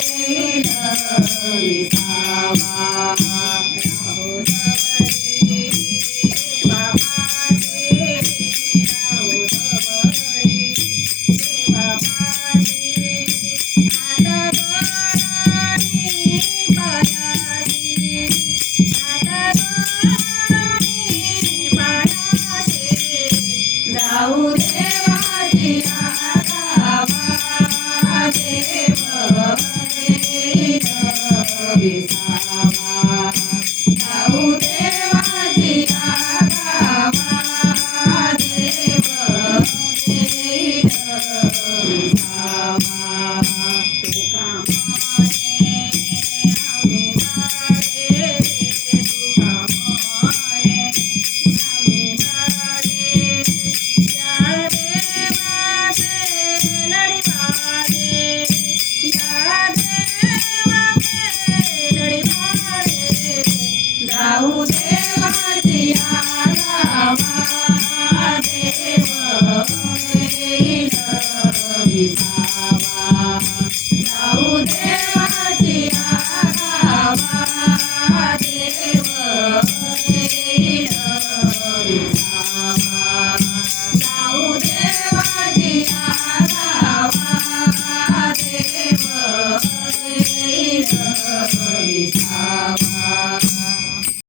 देईल Peace.